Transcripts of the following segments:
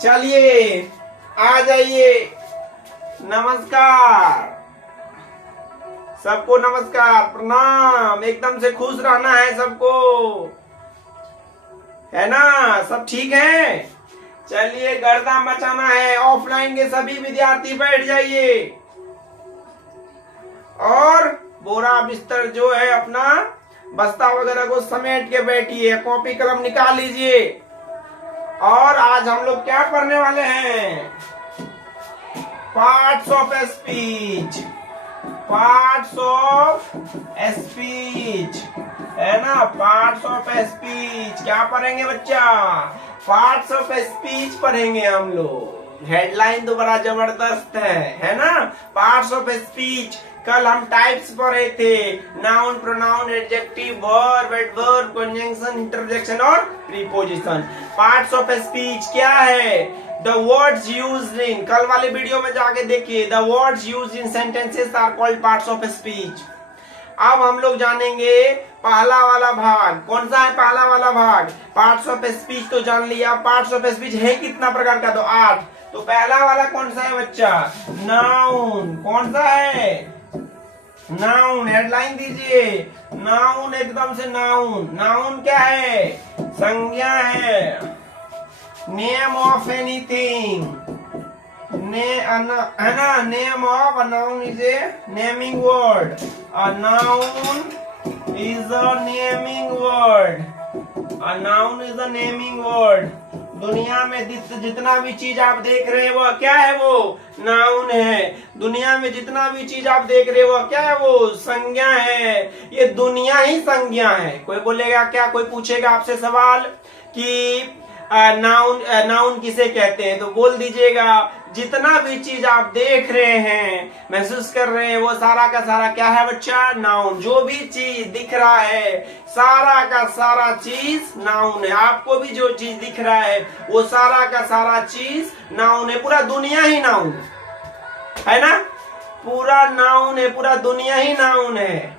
चलिए आ जाइए। नमस्कार सबको, नमस्कार, प्रणाम। एकदम से खुश रहना है सबको, है ना? सब ठीक है? चलिए गर्दा मचाना है। ऑफलाइन के सभी विद्यार्थी बैठ जाइए और बोरा बिस्तर जो है अपना बस्ता वगैरह को समेट के बैठिए, कॉपी कलम निकाल लीजिए। और आज हम लोग क्या पढ़ने वाले हैं? Parts of speech. Parts of speech, है ना? पार्ट्स ऑफ स्पीच क्या पढ़ेंगे बच्चा? पार्ट्स ऑफ स्पीच पढ़ेंगे हम लोग। हेडलाइन तो बड़ा जबरदस्त है ना? Parts of speech. कल हम टाइप्स पढ़े थे, noun, pronoun, adjective, verb, adverb, conjunction, interjection और प्रीपोजिशन। पार्ट्स ऑफ स्पीच क्या है? The words used in, कल वाले वीडियो में जाके देखिए, the words used in sentences are called parts of speech। अब हम लोग जानेंगे पहला वाला भाग। कौन सा है पहला वाला भाग? पार्ट्स ऑफ स्पीच तो जान लिया। पार्ट्स ऑफ स्पीच है कितना प्रकार का? तो 8। तो पहला वाला कौन सा है बच्चा? नाउन। कौन सा है? नाउन। हेडलाइन दीजिए। नाउन, एकदम से नाउन। नाउन क्या है? संज्ञा है। नेम ऑफ एनीथिंग, है ना? Name of, a noun is a naming word। A noun is a naming word। A noun is a naming word। दुनिया में जितना भी चीज आप देख रहे हैं वो क्या है? वो नाउन है। दुनिया में जितना भी चीज आप देख रहे हो वो क्या है? वो संज्ञा है। ये दुनिया ही संज्ञा है। कोई बोलेगा क्या, कोई पूछेगा आपसे सवाल कि नाउन किसे कहते हैं, तो बोल दीजिएगा जितना भी चीज आप देख रहे हैं, महसूस कर रहे हैं, वो सारा का सारा क्या है बच्चा? नाउन। जो भी चीज दिख रहा है सारा का सारा चीज नाउन है। आपको भी जो चीज दिख रहा है वो सारा का सारा चीज नाउन है। पूरा दुनिया ही नाउन है ना? पूरा नाउन है, पूरा दुनिया ही नाउन है।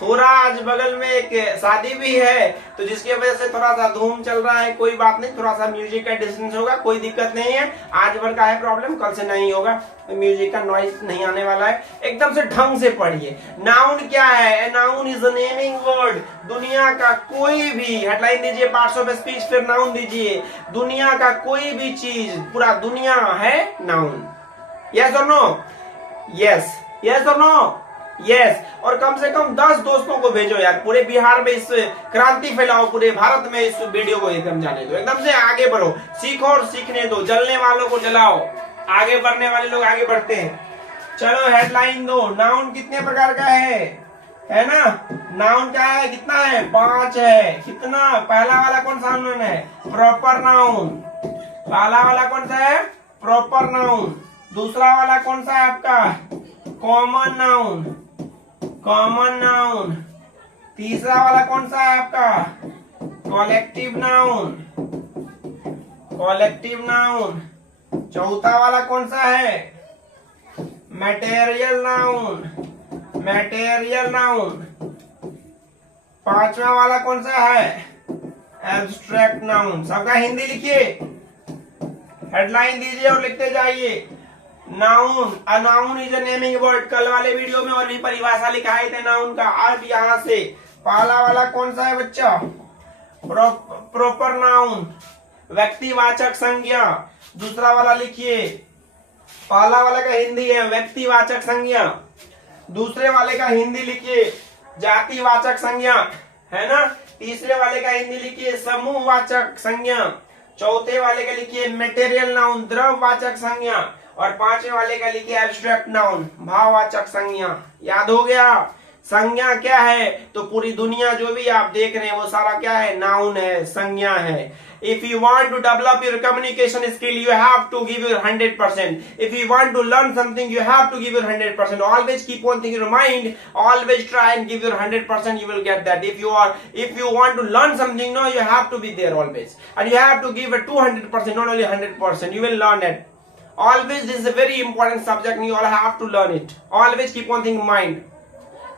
थोड़ा आज बगल में एक शादी भी है तो जिसकी वजह से थोड़ा सा धूम चल रहा है। कोई बात नहीं, थोड़ा सा म्यूजिक का डिस्टेंस होगा, कोई दिक्कत नहीं है। आज भर का है प्रॉब्लम, कल से नहीं होगा। म्यूजिक का नॉइज नहीं आने वाला है। एकदम से ढंग से पढ़िए। नाउन क्या है? Noun is a naming word. दुनिया का कोई भी, हेडलाइन दीजिए पार्ट्स ऑफ स्पीच, फिर नाउन दीजिए। दुनिया का कोई भी चीज, पूरा दुनिया है नाउन। यस और नो? यस। यस और नो? यस। और कम से कम 10 दोस्तों को भेजो यार। पूरे बिहार में इस क्रांति फैलाओ, पूरे भारत में इस वीडियो को एकदम जाने दो। एकदम से आगे बढ़ो, सीखो और सीखने दो। जलने वालों को जलाओ, आगे बढ़ने वाले लोग आगे बढ़ते हैं। चलो हेडलाइन दो। नाउन कितने प्रकार का है ना? नाउन क्या है? कितना है? 5 है। कितना? पहला वाला कौन सा नाउन है? Proper noun. पहला वाला कौन सा है? Proper noun. दूसरा वाला कौन सा है आपका? Common noun. Common noun. तीसरा वाला कौन सा है आपका? Collective noun. Collective noun. चौथा वाला कौन सा है? Material noun. Material noun. पांचवा वाला कौन सा है? Abstract noun. सबका हिंदी लिखिए, हेडलाइन दीजिए और लिखते जाइए। Noun, a noun is a naming word. कल वाले वीडियो में और भी परिभाषा लिखाए थे नाउन का। अब यहाँ से पहला वाला कौन सा है बच्चा? प्रॉपर नाउन, व्यक्तिवाचक संज्ञा। दूसरा वाला लिखिए, पहला वाला का हिंदी है व्यक्तिवाचक संज्ञा। दूसरे वाले का हिंदी लिखिए जातिवाचक संज्ञा, है ना? तीसरे वाले का हिंदी लिखिए समूहवाचक संज्ञा। चौथे वाले का लिखिए मटेरियल नाउन, द्रववाचक संज्ञा। और पांचवे वाले का लिखिए एब्स्ट्रैक्ट नाउन, भाववाचक संज्ञा। याद हो गया? संज्ञा क्या है? तो पूरी दुनिया जो भी आप देख रहे हैं वो सारा क्या है? नाउन है, संज्ञा है। If you want to develop your communication skill, you have to give your 100%. If you want to learn something, you have to give your 100%. Always keep one thing in your mind. Always try and give your 100%. You will get that. If you want to learn something, no, you have to be there always, and you have to give it 200%, not only 100%. You will learn it. Always, this is a very important subject, and you all have to learn it. Always keep one thing in mind.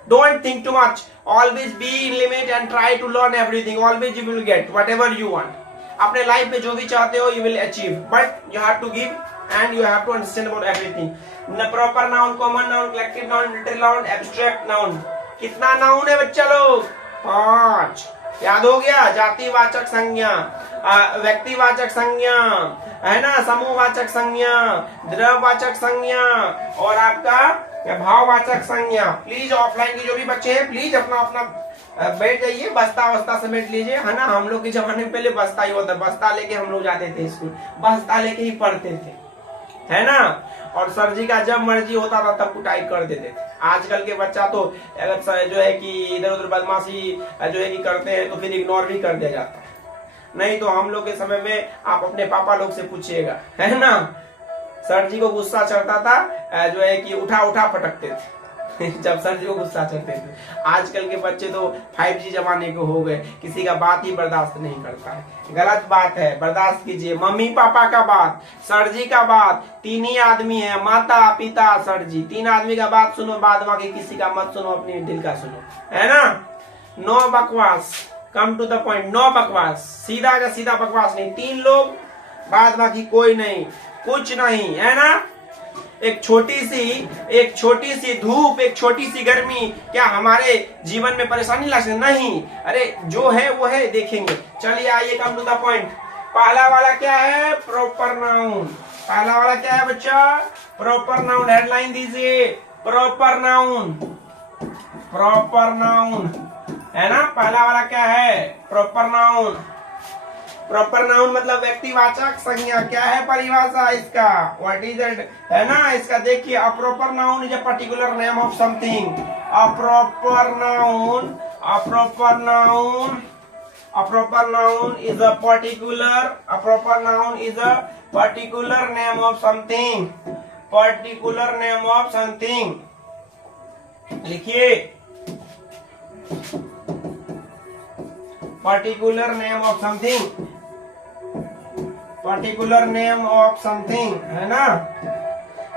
Don't think too much. Always be in limit and try to learn everything. Always you will get whatever you want. अपने life में जो भी चाहते हो you will achieve, but you have to give and you have to understand about everything. Proper noun, common noun, collective noun, literal noun, abstract noun. कितना noun है बच्चा लोग? 5। याद हो गया? जातिवाचक संज्ञा, व्यक्तिवाचक संज्ञा, है ना, समूहवाचक संज्ञा, द्रव्यवाचक संज्ञा और आपका भाववाचक संज्ञा। प्लीज ऑफलाइन के जो भी बच्चे हैं प्लीज अपना अपना बैठ जाइए, बस्ता वस्ता समेट लीजिए, है ना। हम लोग के जमाने में पहले बस्ता ही होता, बस्ता लेके हम लोग जाते थे स्कूल, बस्ता लेके ही पढ़ते थे, है ना। और सर जी का जब मर्जी होता था तब कुटाई कर देते थे। आजकल के बच्चा तो अगर जो है कि इधर उधर बदमाशी जो है कि करते हैं तो फिर इग्नोर भी कर दिया जाता है। नहीं तो हम लोग के समय में आप अपने पापा लोग से पूछिएगा, है ना, सर जी को गुस्सा चढ़ता था जो है कि उठा उठा पटकते थे जब सर जी को गुस्सा चढ़ते थे। आजकल के बच्चे तो 5G जमाने के हो गए, किसी का बात ही बर्दाश्त नहीं करता है। गलत बात है, बर्दाश्त कीजिए। मम्मी पापा का बात, सर जी का बात, 3 ही आदमी है, माता पिता सर जी, 3 आदमी का बात सुनो, बाद बाकी किसी का मत सुनो, अपने दिल का सुनो, है ना। नो बकवास, come to the point, no बकवास, सीधा का सीधा बकवास नहीं। 3 लोग, बाद बाकी कोई नहीं, कुछ नहीं, है ना। एक छोटी सी धूप, एक छोटी सी गर्मी क्या हमारे जीवन में परेशानी ला सकती? नहीं, अरे जो है वो है, देखेंगे। चलिए आइए, कम टू द पॉइंट। पहला वाला क्या है? Proper noun. पहला वाला क्या है बच्चा? Proper noun. हेडलाइन दीजिए, प्रॉपर नाउन, प्रॉपर नाउन, है ना। पहला वाला क्या है? Proper noun. प्रॉपर नाउन मतलब व्यक्तिवाचक संज्ञा। क्या है परिभाषा इसका? व्हाट इज इट, है ना। इसका देखिए, a proper noun is a particular name of something. A proper noun, a proper noun, a proper noun is a particular, a proper noun is a particular name of something, particular name of something. लिखिए, particular name of something, particular name of something, है ना,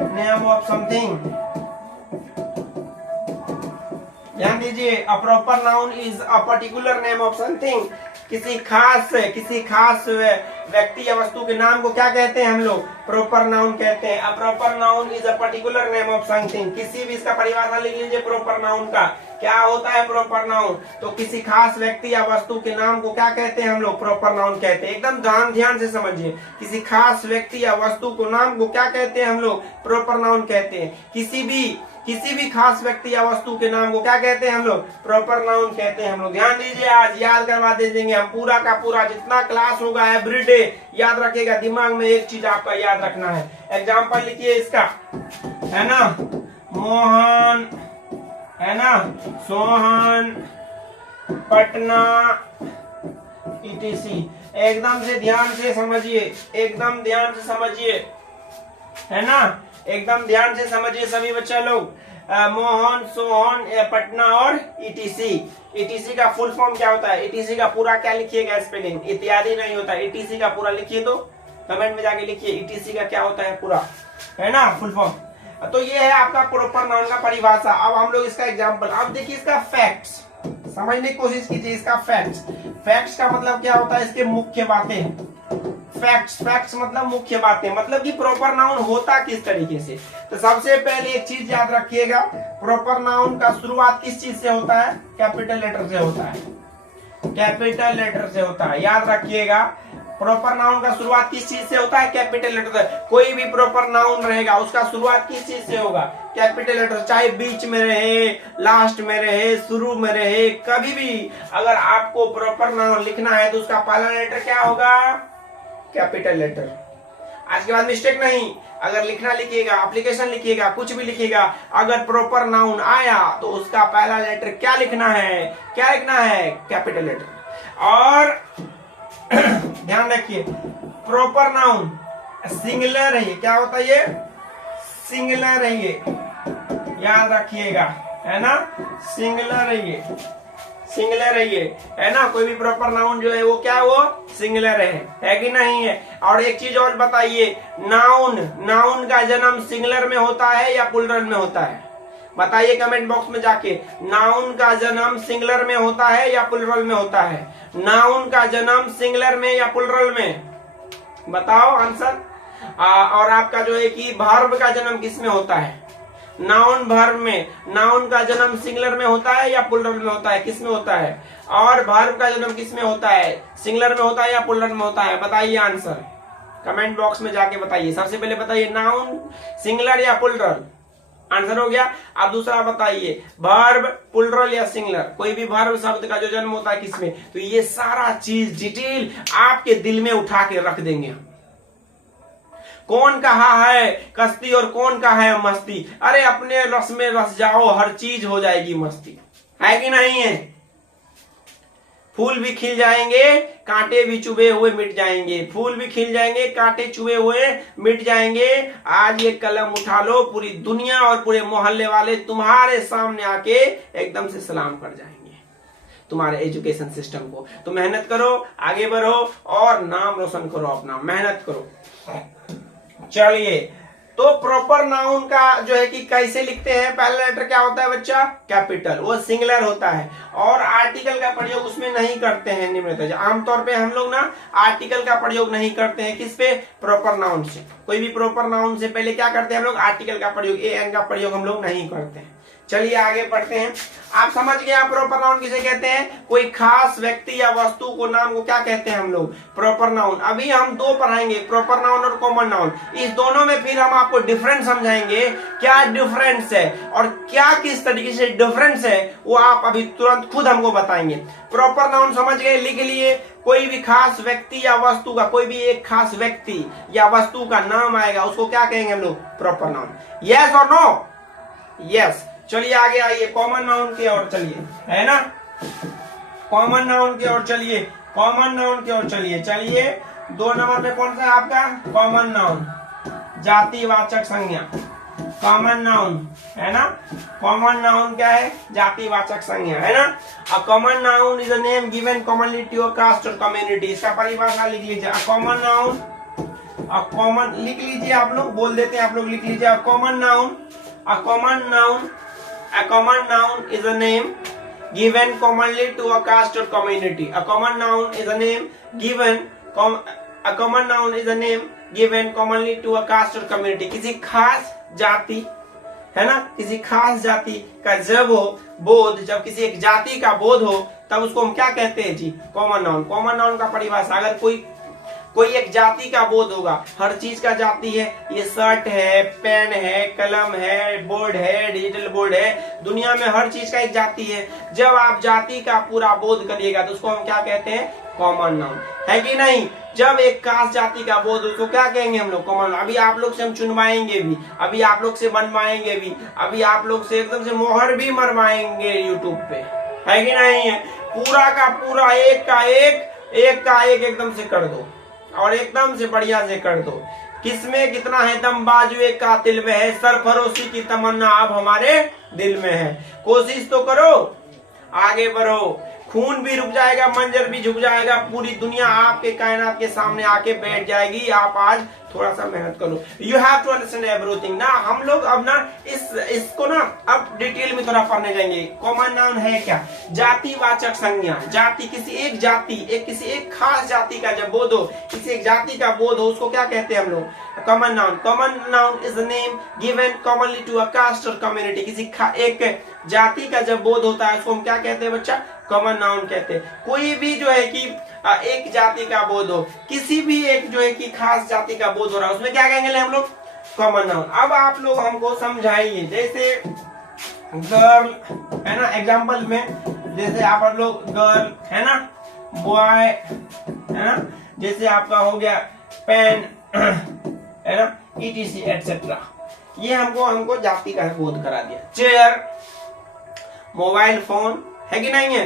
name of something. ध्यान दीजिए, a proper noun is a particular name of something. किसी खास व्यक्ति या वस्तु के नाम को क्या कहते हैं हम लोग? प्रॉपर नाउन कहते हैं। अ proper noun is a particular name of something. किसी भी, इसका परिभाषा लिख लीजिए प्रॉपर नाउन का। क्या होता है प्रॉपर नाउन? तो किसी खास व्यक्ति या वस्तु के नाम को क्या कहते हैं हम लोग? प्रॉपर नाउन कहते हैं। एकदम ध्यान से समझिए, किसी खास व्यक्ति या वस्तु को नाम को क्या कहते हैं हम लोग? प्रॉपर नाउन कहते हैं। किसी भी खास व्यक्ति या वस्तु के नाम को क्या कहते हैं हम लोग? प्रॉपर नाउन कहते हैं हम लोग। ध्यान दीजिए, आज याद करवा दे देंगे हम, पूरा का पूरा जितना क्लास होगा एवरीडे याद रखेगा। दिमाग में एक चीज आपका याद रखना है। एग्जाम्पल लिखिए इसका, है ना, मोहन, है ना, सोहन, पटना, ETC। एकदम से ध्यान से समझिए, एकदम ध्यान से समझिए, है ना, एकदम ध्यान से समझिए सभी बच्चा लोग। मोहन, सोहन, पटना और ETC का फुल फॉर्म क्या होता है? ETC का पूरा क्या लिखिएगा? स्पेलिंग इत्यादि नहीं होता, ETC का पूरा लिखिए, तो कमेंट में जाके लिखिए ETC का क्या होता है पूरा, है ना, फुल फॉर्म। तो ये है आपका प्रॉपर नाउन का परिभाषा। अब हम लोग इसका एग्जाम्पल, अब देखिए इसका फैक्ट्स समझने की कोशिश कीजिए। इसका फैक्ट्स का मतलब क्या होता है? इसके मुख्य बातें। फैक्ट्स मतलब मुख्य बातें, मतलब कि प्रॉपर नाउन होता किस तरीके से। तो सबसे पहले एक चीज याद रखिएगा, प्रॉपर नाउन का शुरुआत किस चीज से होता है? कैपिटल लेटर से होता है, कैपिटल लेटर से होता है। याद रखिएगा, प्रॉपर नाउन का शुरुआत किस चीज से होता है? कैपिटल लेटर से। कोई भी प्रॉपर नाउन रहेगा उसका शुरुआत किस चीज से होगा? Capital letter. चाहे बीच में रहे, लास्ट में रहे, शुरू में रहे, कभी भी अगर आपको प्रॉपर नाउन लिखना है तो उसका पहला लेटर क्या होगा? Capital letter. आज के बाद मिस्टेक नहीं, अगर लिखना लिखिएगा, एप्लीकेशन लिखिएगा, कुछ भी लिखिएगा, अगर प्रॉपर नाउन आया तो उसका पहला लेटर क्या लिखना है? क्या लिखना है? Capital letter. और ध्यान रखिए, प्रॉपर नाउन सिंगुलर है, ये क्या होता है? ये सिंगुलर है, ये याद रखिएगा, है ना, सिंगुलर है ये, सिंगुलर है ये, है ना। कोई भी प्रॉपर नाउन जो है वो क्या है? वो सिंगुलर है कि नहीं है? और एक चीज और बताइए, नाउन का जन्म सिंगुलर में होता है या प्लूरल में होता है? बताइए कमेंट बॉक्स में जाके, नाउन का जन्म सिंगुलर में होता है या प्लुरल में होता है? नाउन का जन्म सिंगुलर में या प्लुरल में? बताओ आंसर। और आपका जो है कि वर्ब का जन्म किस में होता है? नाउन वर्ब में, नाउन का जन्म सिंगुलर में होता है या प्लुरल में होता है? किस में होता है? और वर्ब का जन्म किस में होता है? सिंगुलर में होता है या प्लुरल में होता है? बताइए आंसर कमेंट बॉक्स में जाके बताइए। सबसे पहले बताइए नाउन सिंगुलर या प्लुरल? आंसर हो गया। अब दूसरा बताइए वर्ब प्लुरल या सिंगुलर? कोई भी वर्ब शब्द का जो जन्म होता है किसमें? तो ये सारा चीज डिटेल आपके दिल में उठा के रख देंगे हम। कौन कहा है कश्ती और कौन कहा है मस्ती? अरे अपने रस में रस जाओ, हर चीज हो जाएगी मस्ती, है कि नहीं है? फूल भी खिल जाएंगे, कांटे भी चुभे हुए मिट जाएंगे। फूल भी खिल जाएंगे, कांटे चुभे हुए मिट जाएंगे। आज ये कलम उठा लो, पूरी दुनिया और पूरे मोहल्ले वाले तुम्हारे सामने आके एकदम से सलाम कर जाएंगे तुम्हारे एजुकेशन सिस्टम को। तो मेहनत करो, आगे बढ़ो और नाम रोशन करो अपना, मेहनत करो। चलिए, तो प्रॉपर नाउन का जो है कि कैसे लिखते हैं? पहला लेटर क्या होता है बच्चा? कैपिटल, वो सिंगुलर होता है। और आर्टिकल का प्रयोग उसमें नहीं करते हैं निम्नतः। आमतौर पे हम लोग ना आर्टिकल का प्रयोग नहीं करते हैं। किस पे? प्रॉपर नाउन से। कोई भी प्रॉपर नाउन से पहले क्या करते हैं हम लोग? आर्टिकल का प्रयोग, एन का प्रयोग हम लोग नहीं करते हैं। चलिए आगे बढ़ते हैं। आप समझ गए आप प्रॉपर नाउन किसे कहते हैं? कोई खास व्यक्ति या वस्तु को, नाम को क्या कहते हैं हम लोग? Proper noun. अभी हम दो पढ़ाएंगे, प्रॉपर नाउन और कॉमन नाउन। इस दोनों में फिर हम आपको डिफरेंस समझाएंगे, क्या डिफरेंस है और क्या किस तरीके से डिफरेंस है, वो आप अभी तुरंत खुद हमको बताएंगे। प्रॉपर नाउन समझ गए, लिख लिए। कोई भी खास व्यक्ति या वस्तु का, कोई भी एक खास व्यक्ति या वस्तु का नाम आएगा, उसको क्या कहेंगे हम लोग? Proper noun. यस और नो? यस। चलिए आगे आइए, कॉमन नाउन की ओर चलिए, है ना? कॉमन नाउन की ओर चलिए, कॉमन नाउन की ओर चलिए। चलिए 2 नंबर पे कौन सा है आपका? कॉमन नाउन, जातिवाचक संज्ञा। कॉमन नाउन है ना? कॉमन नाउन क्या है? जातिवाचक संज्ञा, है ना? A common noun is a name given commonly to a caste और कम्युनिटी। इसका परिभाषा लिख लीजिए। A common noun, a common लिख लीजिए, आप लोग बोल देते हैं, आप लोग लिख लीजिए। A common noun, a common noun, a common noun is a name given commonly to a caste or community. A common noun is a name given a common noun is a name given commonly to a caste or community. किसी खास जाति, है ना, किसी खास जाति का जब हो बोध, जब किसी एक जाति का बोध हो, तब उसको हम क्या कहते हैं जी? Common noun. कॉमन नाउन का परिभाषा, अगर कोई एक जाति का बोध होगा, हर चीज का जाति है, ये शर्ट है, पेन है, कलम है, बोर्ड है, डिजिटल बोर्ड है, दुनिया में हर चीज का एक जाति है। जब आप जाति का पूरा बोध करिएगा तो उसको हम क्या कहते हैं? कॉमन नाउन, है कि नहीं? जब एक खास जाति का बोध, उसको क्या कहेंगे हम लोग? कॉमन। अभी आप लोग से हम चुनवाएंगे भी, अभी आप लोग से बनवाएंगे भी, अभी आप लोग से एकदम से मोहर भी मरवाएंगे यूट्यूब पे, है कि नहीं है? पूरा का पूरा एक का एक एकदम से कर दो और एकदम से बढ़िया से कर दो। किसमें कितना है दम, बाजुए कातिल में है, सरफरोशी की तमन्ना अब हमारे दिल में है। कोशिश तो करो, आगे बढ़ो। खून भी रुक जाएगा, मंजर भी झुक जाएगा, पूरी दुनिया आपके कायनात के सामने आके बैठ जाएगी। आप आज थोड़ा सा मेहनत करो। You have to understand everything ना। हम लोग अब ना इसको ना अब डिटेल में थोड़ा पढ़ने जाएंगे। कॉमन नाउन है क्या? जातिवाचक संज्ञा। जाति, किसी एक जाति, किसी एक खास जाति का जब बोध हो, किसी एक जाति का बोध हो, उसको क्या कहते हैं हम लोग? Common noun. Common noun is a name given commonly to a caste और कम्युनिटी। किसी एक जाति का जब बोध होता है उसको हम क्या कहते हैं बच्चा? कॉमन नाउन कहते हैं। कोई भी जो है कि एक जाति का बोध हो, किसी भी एक जो है कि खास जाति का बोध हो रहा है, उसमें क्या कहेंगे हम लोग? Common noun. अब आप लोग हमको समझाइए, जैसे गर्ल है ना, एग्जाम्पल में जैसे आप लोग गर्ल है ना, बॉय है ना, जैसे आपका हो गया पेन है ना, ETC एटसेट्रा। ये हमको जाति का बोध करा दिया। चेयर, मोबाइल फोन, है कि नहीं है?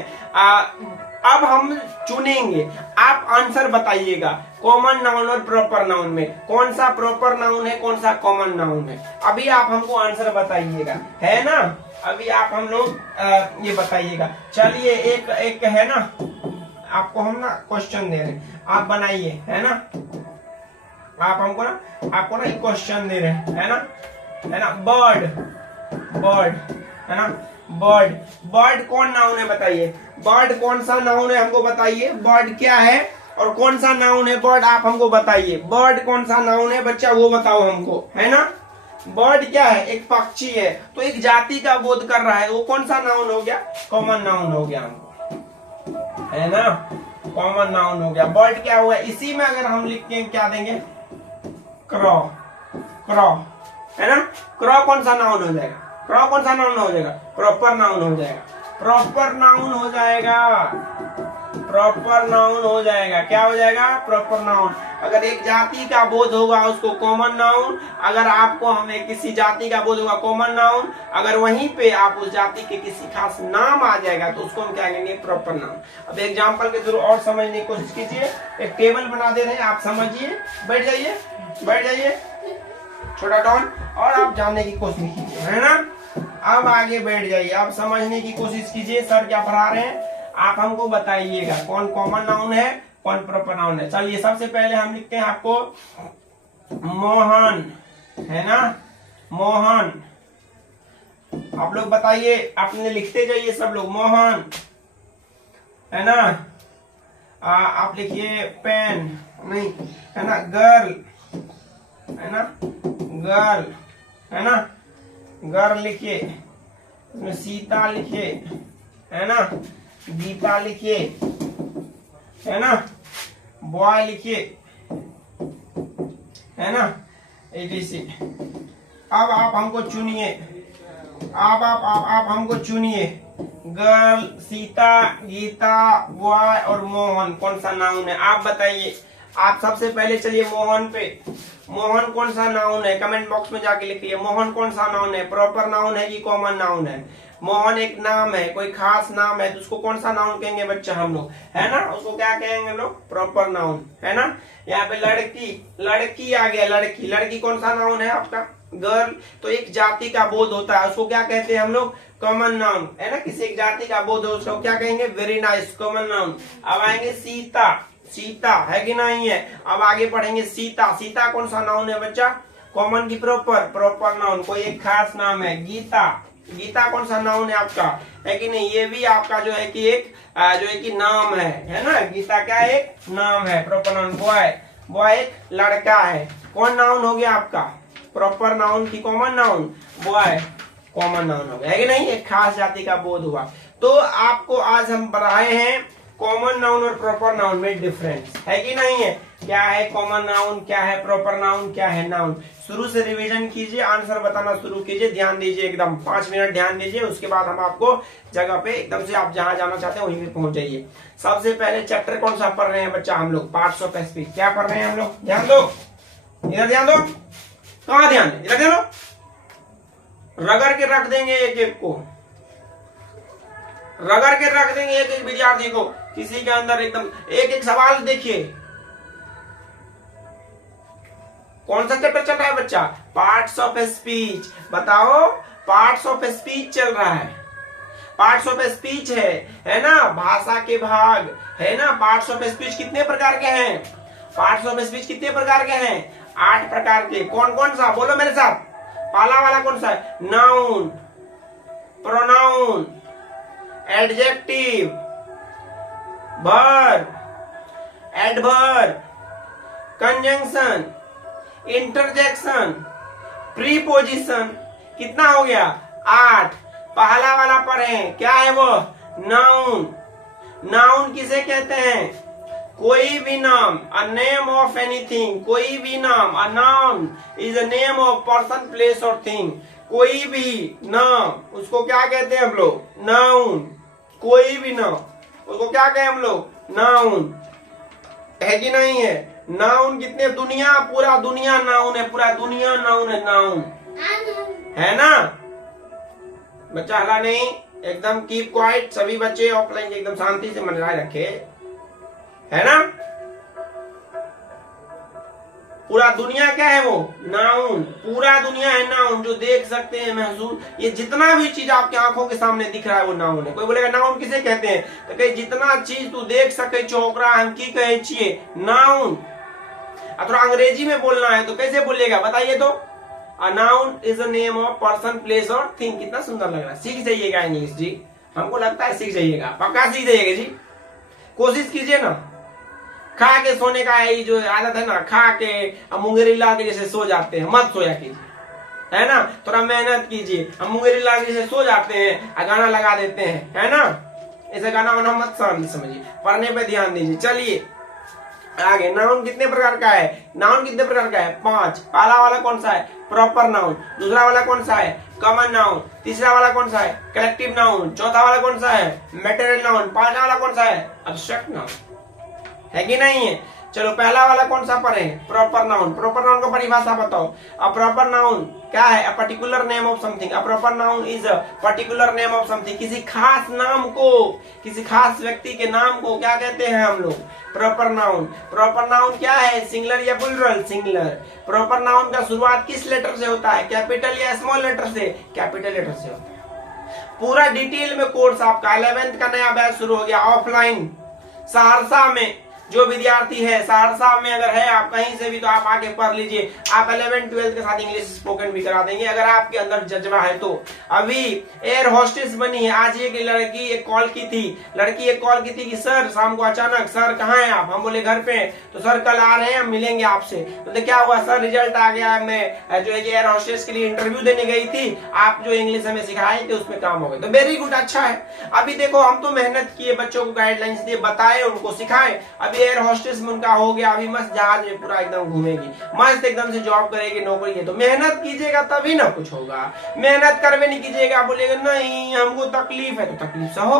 अब हम चुनेंगे, आप आंसर बताइएगा कॉमन नाउन और प्रॉपर नाउन में कौन सा प्रॉपर नाउन है, कौन सा कॉमन नाउन है। अभी आप हमको आंसर बताइएगा, है ना? अभी आप हम लोग ये बताइएगा। चलिए एक है ना, आपको हम ना क्वेश्चन दे रहे हैं, आप बनाइए, है ना? आपको ना एक क्वेश्चन दे रहे हैं, है ना? बर्ड बर्ड, है ना, बर्ड। बर्ड कौन नाउन है बताइए, बर्ड कौन सा नाउन है हमको बताइए, बर्ड क्या है और कौन सा नाउन है बर्ड, आप हमको बताइए। बर्ड कौन सा नाउन है बच्चा वो बताओ हमको, है ना। बर्ड क्या है, एक पक्षी है, तो एक जाति का बोध कर रहा है, वो कौन सा नाउन हो गया, कॉमन नाउन हो गया हमको, है ना, कॉमन नाउन हो गया। बर्ड क्या हुआ, इसी में अगर हम लिखते हैं क्या देंगे, क्रॉ, क्रॉ, है ना। क्रॉ कौन सा नाउन हो जाएगा, क्रॉ कौन सा नाउन हो जाएगा, प्रॉपर नाउन हो जाएगा, प्रॉपर नाउन हो जाएगा, प्रॉपर नाउन हो जाएगा। क्या हो जाएगा, प्रॉपर नाउन। अगर एक जाति का बोध होगा उसको कॉमन नाउन, अगर आपको हमें किसी जाति का बोध होगा कॉमन नाउन, अगर वहीं पे आप उस जाति के किसी खास नाम आ जाएगा तो उसको हम क्या कहेंगे, प्रॉपर नाउन। अब एग्जांपल के थ्रू और समझने की कोशिश कीजिए। एक टेबल बना दे रहे हैं, आप समझिए, बैठ जाइए, बैठ जाइए छोटा डॉन, और आप जानने की कोशिश कीजिए, है ना। अब आगे बैठ जाइए, आप समझने की कोशिश कीजिए सर क्या पढ़ा रहे हैं, आप हमको बताइएगा कौन कॉमन नाउन है कौन प्रॉपर नाउन है। चलिए सबसे पहले हम लिखते हैं आपको मोहन, है ना, मोहन। आप लोग बताइए, आपने लिखते जाइए सब लोग, मोहन, है ना। आप लिखिए पेन, नहीं, है ना, गर्ल, है ना, गर्ल, है ना, गर्ल लिखिए, इसमें सीता लिखिए, है ना, गीता लिखिए, है ना, बॉय लिखिए, है ना, एटीसी। अब आप हमको चुनिए, आप हमको चुनिए, गर्ल, सीता, गीता, बॉय और मोहन कौन सा नाउन है, आप बताइए। आप सबसे पहले चलिए मोहन पे, मोहन कौन सा नाउन है, कमेंट बॉक्स में जाके लिखिए, मोहन कौन सा नाउन है, प्रॉपर नाउन है कि कॉमन नाउन है। मोहन एक नाम है, कोई खास नाम है, तो उसको कौन सा नाउन कहेंगे बच्चा हम लोग, है ना, उसको क्या कहेंगे हम लोग, प्रॉपर नाउन, है ना। यहाँ पे लड़की, लड़की आ गया, लड़की, लड़की कौन सा नाउन है आपका, गर्ल, तो एक जाति का बोध होता है, उसको क्या कहते हैं हम लोग, कॉमन नाउन, है ना। किसी एक जाति का बोध हो उसको क्या कहेंगे, वेरी नाइस, कॉमन नाउन। अब आएंगे सीता, सीता है कि नहीं है। अब आगे पढ़ेंगे सीता, सीता कौन सा नाउन है बच्चा, कॉमन की प्रॉपर, प्रॉपर नाउन, कोई एक खास नाम है। गीता, गीता कौन सा नाउन है आपका, है कि नहीं, ये भी आपका जो है कि एक जो है कि नाम है ना, गीता क्या एक नाम है, प्रॉपर नाउन। बॉय, बॉय एक लड़का है, कौन नाउन हो गया आपका, प्रॉपर नाउन की common noun, boy common noun हो गया, है कि नहीं, एक खास जाति का बोध हुआ। तो आपको आज हम पढ़ाए हैं कॉमन नाउन और प्रॉपर नाउन में डिफरेंस, है कि नहीं है, क्या है कॉमन नाउन, क्या है प्रॉपर नाउन, क्या है नाउन। शुरू से रिवीजन कीजिए, आंसर बताना शुरू कीजिए, ध्यान दीजिए, एकदम 5 मिनट ध्यान दीजिए, उसके बाद हम आपको जगह पे एकदम से आप जहां जाना चाहते हैं वहीं पे पहुंच जाइए। सबसे पहले चैप्टर कौन सा पढ़ रहे हैं बच्चा हम लोग, पार्ट्स ऑफ स्पीच, क्या पढ़ रहे हैं हम लोग, ध्यान दो, इधर ध्यान दो, कहाँ ध्यान दे, इधर ध्यान दो, रगड़ के रख देंगे एक एक को, रगड़ के रख देंगे एक एक विद्यार्थी को, किसी के अंदर एकदम एक एक सवाल देखिए। कौन सा चैप्टर चल रहा है बच्चा, पार्ट्स ऑफ स्पीच, बताओ, पार्ट्स ऑफ स्पीच चल रहा है, पार्ट्स ऑफ स्पीच है ना, भाषा के भाग, है ना। पार्ट्स ऑफ स्पीच कितने प्रकार के हैं, पार्ट्स ऑफ स्पीच कितने प्रकार के हैं, 8 प्रकार के। कौन कौन सा, बोलो मेरे साथ, पहला वाला कौन सा है, noun, pronoun, adjective, verb, adverb, conjunction, interjection, preposition, कितना हो गया, 8। पहला वाला पढ़े, क्या है वो, नाउन। नाउन किसे कहते हैं, कोई भी नाम, अ नेम ऑफ एनीथिंग, कोई भी नाम, a noun is a name of person, place और थिंग, कोई भी नाम उसको क्या कहते हैं हम लोग, नाउन, कोई भी नाम उसको क्या कहें हम लोग, नाउन, है कि नहीं है। नाउन कितने, दुनिया, पूरा दुनिया नाउन है, पूरा दुनिया नाउन है, नाउन, है ना। बच्चा हला नहीं, एकदम कीप क्वाइट, सभी बच्चे ऑफलाइन एकदम शांति से मन रखे, है ना। पूरा दुनिया क्या है वो, नाउन, पूरा दुनिया है नाउन, जो देख सकते हैं, महसूस, ये जितना भी चीज आपकी आंखों के सामने दिख रहा है वो नाउन है। कोई बोलेगा नाउन किसे कहते हैं, तो कहीं जितना चीज तू देख सके चौकरा हम की कहे छिए, नाउन। थोड़ा अंग्रेजी में बोलना है तो कैसे बोलिएगा बताइए तो, a noun is a name of person, place और थिंग। कितना सुंदर लग रहा है। सीख जाइएगा इंग्लिश जी, हमको लगता है सीख जाइएगा, पक्का सीख जाइएगा जी, कोशिश कीजिए ना। खा के सोने का ये जो आदत है ना, खा के मुंगेरी ला के जैसे सो जाते हैं, मत सोया कीजिए, है ना। थोड़ा मेहनत कीजिए। हम मुंगेरी ला के जैसे सो जाते हैं, गाना लगा देते हैं, है ना। ऐसे गाना वाना मत समझिए, पढ़ने पे ध्यान दीजिए। चलिए आगे, नाउन कितने प्रकार का है? नाउन कितने प्रकार का है? 5। पहला वाला कौन सा है? Proper noun. दूसरा वाला कौन सा है? Common noun. तीसरा वाला कौन सा है? Collective noun. चौथा वाला कौन सा है? Material noun. पांचवा वाला कौन सा है? Abstract noun. है कि नहीं है? चलो पहला वाला कौन सा पढ़े? Proper noun. प्रॉपर नाउन को परिभाषा बताओ। अ प्रॉपर नाउन क्या है? अ particular name of something. A proper noun is a particular name of something. किसी खास नाम को, किसी खास व्यक्ति के नाम को क्या कहते हैं हम लोग? Proper noun. प्रॉपर नाउन क्या है? सिंगुलर या प्लूरल? सिंगुलर। प्रॉपर नाउन का शुरुआत किस लेटर से होता है? कैपिटल या स्मॉल लेटर से? कैपिटल लेटर से होता है। पूरा डिटेल में कोर्स आपका 11th का नया बैच शुरू हो गया ऑफलाइन सहरसा में। जो विद्यार्थी है सहरसा में अगर है आप कहीं से भी, तो आप आके पढ़ लीजिए। आप 11th 12th के साथ इंग्लिश स्पोकन भी करा देंगे अगर आपके अंदर जज्बा है तो। अभी एयर होस्टेस बनी है। आज एक लड़की एक कॉल की थी कि सर शाम को अचानक, सर कहाँ हैं आप? हम बोले घर पे। तो सर कल आ रहे हैं, हम मिलेंगे आपसे। तो क्या हुआ सर? रिजल्ट आ गया, मैं जो है एयर होस्टेस के लिए इंटरव्यू देने गई थी, आप जो इंग्लिश हमें सिखाए थे उसमें काम हो गए। तो वेरी गुड, अच्छा है। अभी देखो हम तो मेहनत किए, बच्चों को गाइडलाइंस दिए, बताए, उनको सिखाए। एयर होस्टेस में उनका हो गया, अभी मस्त जहाज में पूरा एकदम घूमेगी, मस्त एकदम से जॉब करेगी, नौकरी है। तो मेहनत कीजिएगा तभी ना कुछ होगा। मेहनत करवे नहीं कीजिएगा, बोलेगा नहीं हमको तकलीफ है, तो तकलीफ से हो,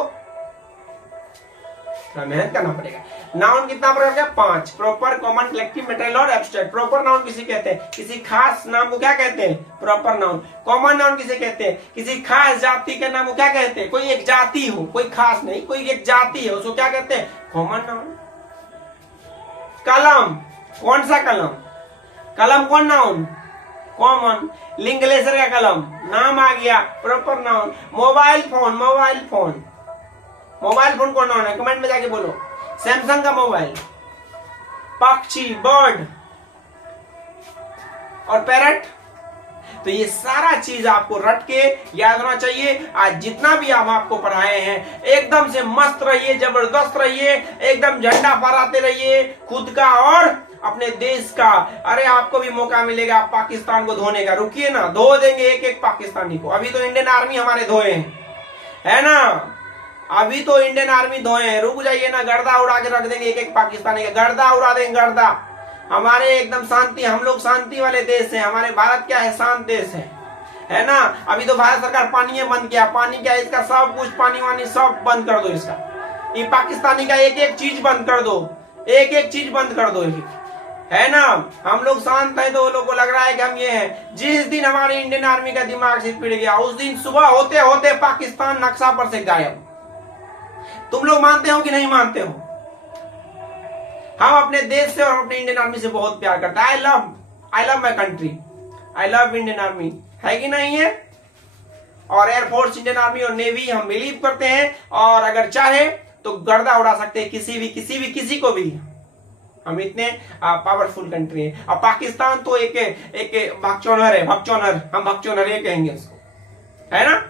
मेहनत करना पड़ेगा। नाउन कितना प्रकार का? 5। प्रॉपर, कॉमन, कलेक्टिव, मैटेरियल और एब्स्ट्रैक्ट। प्रॉपर नाउन किसे कहते हैं? किसी खास नाम को क्या कहते हैं? Proper noun. कॉमन नाउन किसे कहते हैं? किसी खास जाति के नाम को क्या कहते हैं? कोई एक जाति हो, कोई खास नहीं, कोई एक जाति है, उसको क्या कहते हैं? Common noun. कलम, कौन सा कलम? कलम कौन नाउन? कॉमन। लिंगलेसर का कलम, नाम आ गया, proper noun. Mobile phone, mobile phone कौन नाउन है? कमेंट में जाके बोलो। सैमसंग का मोबाइल। पक्षी, बर्ड और पैरट। तो ये सारा चीज आपको रट के याद होना चाहिए। आज जितना भी हम आपको पढ़ाए हैं, एकदम से मस्त रहिए, जबरदस्त रहिए, एकदम झंडा फहराते रहिए खुद का और अपने देश का। अरे आपको भी मौका मिलेगा पाकिस्तान को धोने का, रुकिए ना, धो देंगे एक एक पाकिस्तानी को। अभी तो इंडियन आर्मी हमारे धोए हैं, है ना, अभी तो इंडियन आर्मी धोए हैं, रुक जाइए ना, गर्दा उड़ा के रख देंगे एक एक पाकिस्तानी का, गर्दा उड़ा देंगे, गर्दा। हमारे एकदम शांति, हम लोग शांति वाले देश हैं, हमारे भारत क्या है? शांत देश है ना। अभी तो भारत सरकार पानी बंद किया, पानी क्या इसका सब कुछ, पानी वानी सब बंद कर दो इसका। ये पाकिस्तानी का एक एक चीज बंद कर दो, एक एक चीज बंद कर दो, है ना। हम लोग शांत है तो वो लोग को लग रहा है कि हम ये हैं। जिस दिन हमारे इंडियन आर्मी का दिमाग से पिट गया, उस दिन सुबह होते होते पाकिस्तान नक्शा पर से गायब। तुम लोग मानते हो कि नहीं मानते हो? हम अपने देश से और अपने इंडियन आर्मी से बहुत प्यार करते हैं। I love my country, I love Indian army, है कि नहीं है? और एयरफोर्स, इंडियन आर्मी और नेवी हम बिलीव करते हैं, और अगर चाहे तो गर्दा उड़ा सकते हैं किसी को भी। हम इतने पावरफुल कंट्री है। और पाकिस्तान तो एक भगचोनर है, भगचोनर, हम भगचोनर ये कहेंगे उसको, है ना।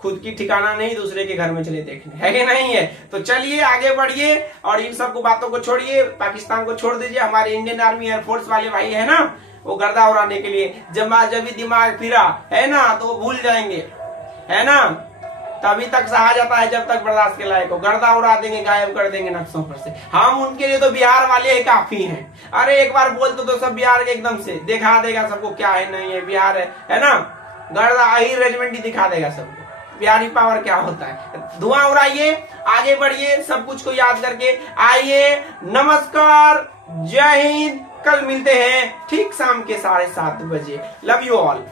खुद की ठिकाना नहीं, दूसरे के घर में चले देखने, है कि नहीं है? तो चलिए आगे बढ़िए और इन सब को बातों को छोड़िए, पाकिस्तान को छोड़ दीजिए। हमारे इंडियन आर्मी एयरफोर्स वाले भाई है ना, वो गर्दा उड़ाने के लिए जब भी दिमाग फिरा है ना, तो वो भूल जाएंगे, है ना। तभी तक सहा जाता है जब तक बर्दाश्त के लायक हो। गर्दा उड़ा देंगे, गायब कर देंगे नक्शों पर से। हम उनके लिए तो बिहार वाले ही काफी हैं। अरे एक बार बोल तो सब बिहार के एकदम से दिखा देगा सबको क्या है नहीं है, बिहार है ना। गर्दा ही रेजिमेंट ही दिखा देगा सबको बिहारी पावर क्या होता है। धुआं उड़ाइए, आगे बढ़िए, सब कुछ को याद करके आइए। नमस्कार, जय हिंद। कल मिलते हैं ठीक शाम के 7:30 बजे। Love you all.